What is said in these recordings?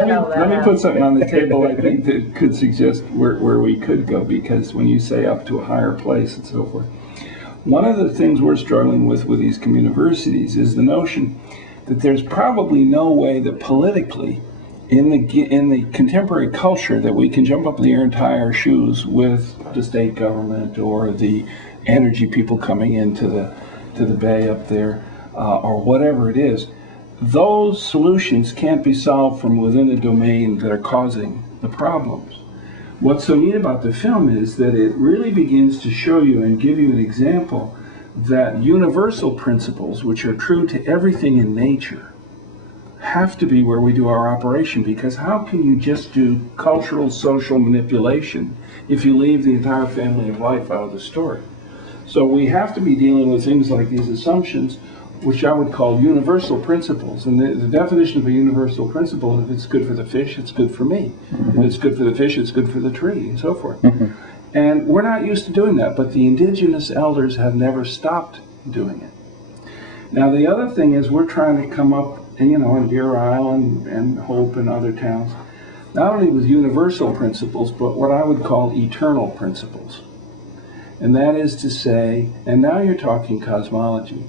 Let me put something on the table I think that could suggest where we could go, because when you say up to a higher place and so forth, one of the things we're struggling with these communiversities is the notion that there's probably no way that politically in the contemporary culture that we can jump up in the air and tie our shoes with the state government or the energy people coming into the bay up there or whatever it is. Those solutions can't be solved from within the domain that are causing the problems. What's so neat about the film is that it really begins to show you and give you an example that universal principles, which are true to everything in nature, have to be where we do our operation, because how can you just do cultural, social manipulation if you leave the entire family of life out of the story? So we have to be dealing with things like these assumptions, which I would call universal principles. And the definition of a universal principle, if it's good for the fish, it's good for me. If it's good for the fish, it's good for the tree, and so forth. And we're not used to doing that, but the indigenous elders have never stopped doing it. Now the other thing is we're trying to come up, in Deer Island and Hope and other towns, not only with universal principles, but what I would call eternal principles. And that is to say, and now you're talking cosmology,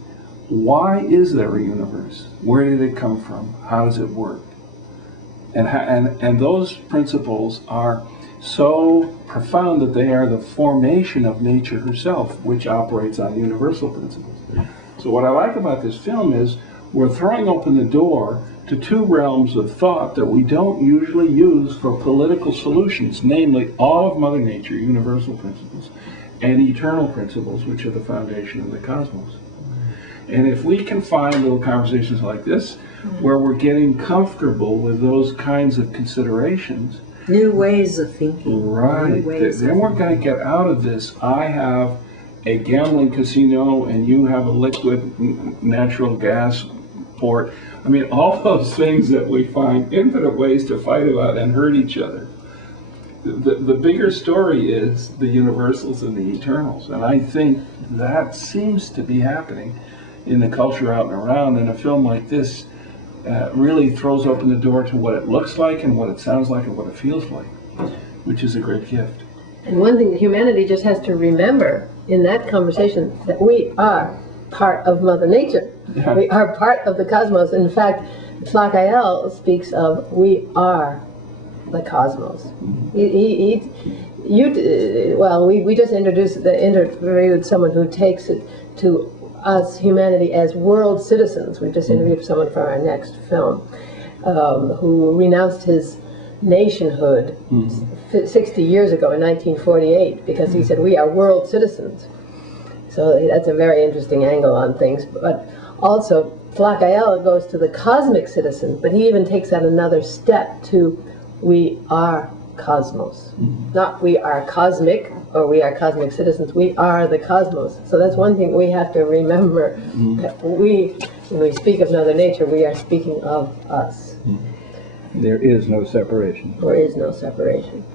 why is there a universe? Where did it come from? How does it work? And those principles are so profound that they are the formation of nature herself, which operates on universal principles. So what I like about this film is we're throwing open the door to two realms of thought that we don't usually use for political solutions, namely all of Mother Nature, universal principles, and eternal principles, which are the foundation of the cosmos. And if we can find little conversations like this, where we're getting comfortable with those kinds of considerations. New ways of thinking. Right. Then we're going to get out of this. I have a gambling casino and you have a liquid natural gas port. I mean, all those things that we find infinite ways to fight about and hurt each other. The bigger story is the universals and the eternals. And I think that seems to be happening in the culture out and around, and a film like this really throws open the door to what it looks like and what it sounds like and what it feels like, which is a great gift. And one thing humanity just has to remember in that conversation, that we are part of Mother Nature. Yeah. We are part of the cosmos. In fact, Tlakael speaks of we are the cosmos. We just interviewed someone who takes it to us, humanity, as world citizens. We just interviewed someone for our next film who renounced his nationhood 60 years ago in 1948 because he said we are world citizens. So that's a very interesting angle on things. But also, Tlakael goes to the cosmic citizen, but he even takes that another step to we are cosmos. Not we are cosmic or we are cosmic citizens, we are the cosmos. So that's one thing we have to remember. That when we speak of Mother Nature, we are speaking of us. There is no separation. There is no separation.